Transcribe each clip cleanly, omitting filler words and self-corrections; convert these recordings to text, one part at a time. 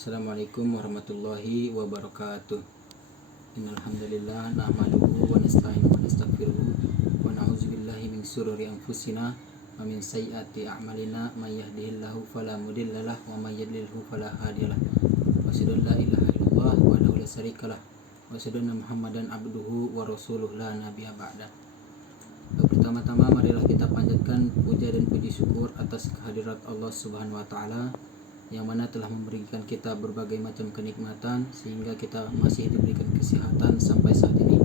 Assalamualaikum warahmatullahi wabarakatuh. Innal hamdalillah nahmaduhu wa nasta'inuhu wa nastaghfiruh wa na'udzubillahi min shururi anfusina wa min sayyiati a'malina may yahdihillahu fala mudhillalah wa may yudlilhu fala hadiyalah. Wa asyhadu an la ilaha illallah wahdahu la syarikalah wa asyhadu anna Muhammadan abduhu wa rasuluhu la nabiyya ba'da. Pertama-tama marilah kita panjatkan puja dan puji syukur atas kehadirat Allah Subhanahu wa taala yang mana telah memberikan kita berbagai macam kenikmatan sehingga kita masih diberikan kesehatan sampai saat ini.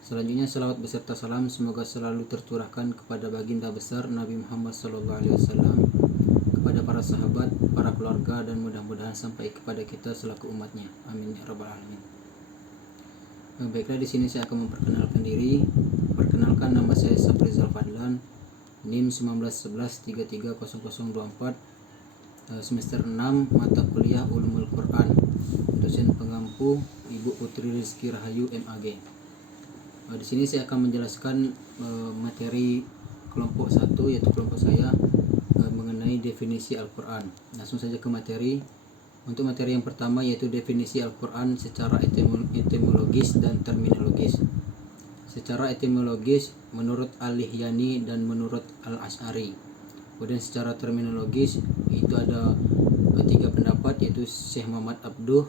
Selanjutnya salawat beserta salam semoga selalu tercurahkan kepada baginda besar Nabi Muhammad SAW, kepada para sahabat, para keluarga, dan mudah-mudahan sampai kepada kita selaku umatnya. Amin ya rabbal alamin. Baiklah, di sini saya akan memperkenalkan diri. Perkenalkan, nama saya Saprizal Fadlan, NIM 1911330024, semester 6, mata kuliah Ulumul Quran, dosen pengampu Ibu Putri Rizky Rahayu MAG. Di sini saya akan menjelaskan materi kelompok 1, yaitu kelompok saya, mengenai definisi Al-Quran. Langsung saja ke materi. Untuk materi yang pertama yaitu definisi Al-Quran secara etimologis dan terminologis. Secara etimologis menurut Al-Lihyani dan menurut Al-Asy'ari. Kemudian secara terminologis itu ada 3 pendapat, yaitu Syekh Muhammad Abduh,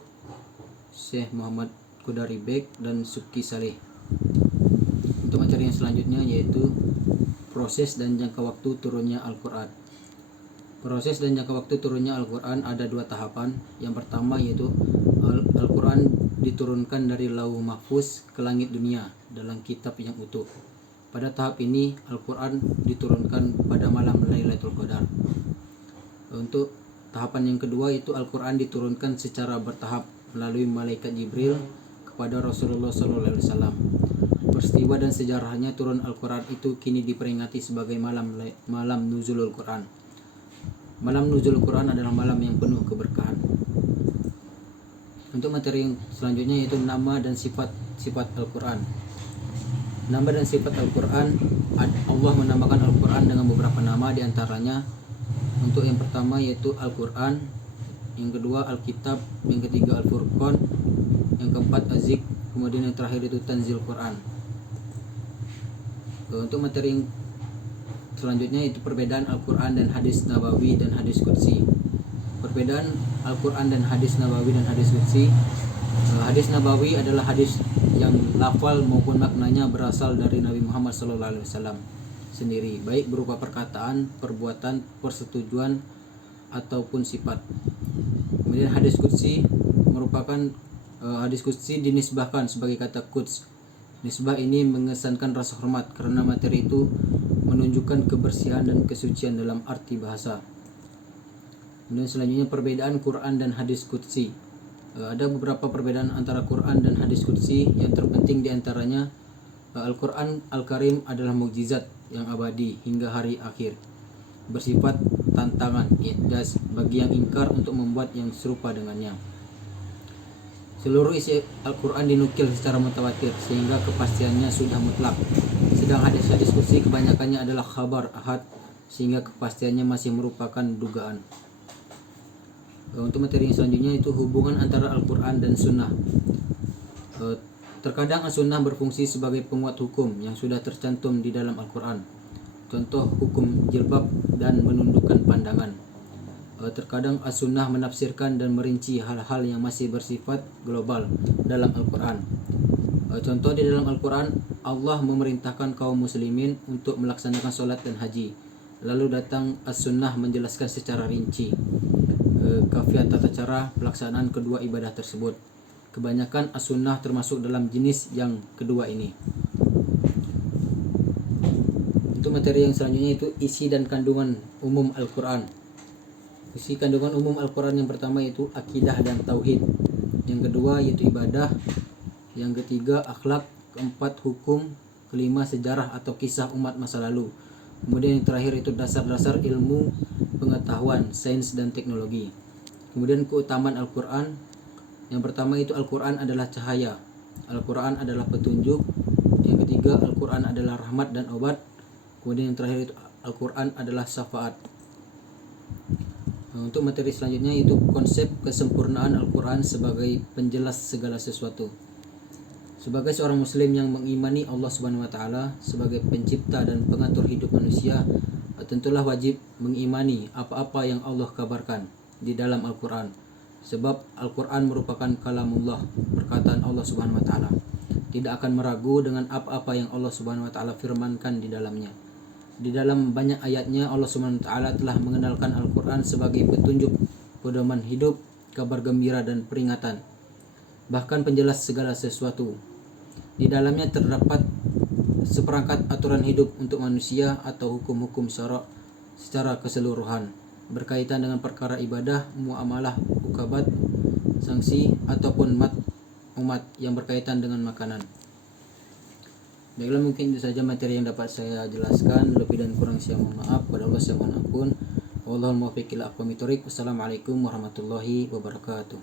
Syekh Muhammad Qudari Bek, dan Subki Saleh. Untuk materi yang selanjutnya yaitu proses dan jangka waktu turunnya Al-Quran. Proses dan jangka waktu turunnya Al-Quran ada 2 tahapan. Yang pertama yaitu Al-Quran diturunkan dari Lauh Mahfuz ke langit dunia dalam kitab yang utuh. Pada tahap ini Al-Quran diturunkan pada malam Lailatul Qadar. Untuk tahapan yang kedua itu Al-Quran diturunkan secara bertahap melalui malaikat Jibril kepada Rasulullah SAW. Peristiwa dan sejarahnya turun Al-Quran itu kini diperingati sebagai malam Nuzulul Quran. Malam Nuzulul Quran adalah malam yang penuh keberkahan. Untuk materi yang selanjutnya yaitu nama dan sifat Al-Quran. Nama dan sifat Al-Quran, Allah menamakan Al-Quran dengan beberapa nama, diantaranya untuk yang pertama yaitu Al-Quran, yang kedua Al-Kitab, yang ketiga Al-Furqan, yang keempat Az-Zik, kemudian yang terakhir itu Tanzil Quran. Untuk materi yang selanjutnya itu perbedaan Al-Quran dan hadis Nabawi dan hadis Qudsi. Perbedaan Al-Quran dan hadis Nabawi dan hadis Qudsi. Hadis Nabawi adalah hadis yang lafal maupun maknanya berasal dari Nabi Muhammad SAW sendiri, baik berupa perkataan, perbuatan, persetujuan ataupun sifat. Kemudian hadis Qudsi merupakan hadis Qudsi dinisbahkan sebagai kata Quds. Nisbah ini mengesankan rasa hormat karena materi itu menunjukkan kebersihan dan kesucian dalam arti bahasa. Kemudian selanjutnya perbedaan Quran dan hadis Qudsi. Ada beberapa perbedaan antara Quran dan hadis Qudsi. Yang terpenting diantaranya Al-Quran Al-Karim adalah mukjizat yang abadi hingga hari akhir, bersifat tantangan, i'jaz bagi yang ingkar untuk membuat yang serupa dengannya. Seluruh isi Al-Quran dinukil secara mutawatir sehingga kepastiannya sudah mutlak. Sedang hadis-hadis Qudsi kebanyakannya adalah khabar ahad sehingga kepastiannya masih merupakan dugaan. Untuk materi yang selanjutnya itu hubungan antara Al-Quran dan Sunnah. Terkadang As-Sunnah berfungsi sebagai penguat hukum yang sudah tercantum di dalam Al-Quran. Contoh hukum jilbab dan menundukkan pandangan. Terkadang As-Sunnah menafsirkan dan merinci hal-hal yang masih bersifat global dalam Al-Quran. Contoh di dalam Al-Quran, Allah memerintahkan kaum muslimin untuk melaksanakan sholat dan haji. Lalu datang As-Sunnah menjelaskan secara rinci kafiat tata cara pelaksanaan kedua ibadah tersebut. Kebanyakan As-Sunnah termasuk dalam jenis yang kedua ini. Untuk materi yang selanjutnya itu isi dan kandungan umum Al-Quran. Isi kandungan umum Al-Quran yang pertama yaitu akidah dan tauhid. Yang kedua yaitu ibadah. Yang ketiga akhlak. Keempat hukum. Kelima sejarah atau kisah umat masa lalu. Kemudian yang terakhir itu dasar-dasar ilmu pengetahuan, sains dan teknologi. Kemudian keutamaan Al-Quran. Yang pertama itu Al-Quran adalah cahaya, Al-Quran adalah petunjuk. Yang ketiga Al-Quran adalah rahmat dan obat. Kemudian yang terakhir itu Al-Quran adalah syafaat. Untuk materi selanjutnya itu konsep kesempurnaan Al-Quran sebagai penjelas segala sesuatu. Sebagai seorang muslim yang mengimani Allah Subhanahu wa taala sebagai pencipta dan pengatur hidup manusia, tentulah wajib mengimani apa-apa yang Allah kabarkan di dalam Al-Quran. Sebab Al-Quran merupakan kalamullah, perkataan Allah Subhanahu wa taala. Tidak akan meragu dengan apa-apa yang Allah Subhanahu wa taala firmankan di dalamnya. Di dalam banyak ayatnya Allah Subhanahu wa taala telah mengenalkan Al-Quran sebagai petunjuk, pedoman hidup, kabar gembira dan peringatan, bahkan penjelas segala sesuatu. Di dalamnya terdapat seperangkat aturan hidup untuk manusia atau hukum-hukum syarak secara keseluruhan berkaitan dengan perkara ibadah, muamalah, ukabat, sanksi ataupun umat yang berkaitan dengan makanan. Baiklah, mungkin itu saja materi yang dapat saya jelaskan. Lebih dan kurang saya mohon maaf. Pada Allah saya mohon ampun. Wallahul muwaffiq ila aqwamit thoriq. Wassalamualaikum warahmatullahi wabarakatuh.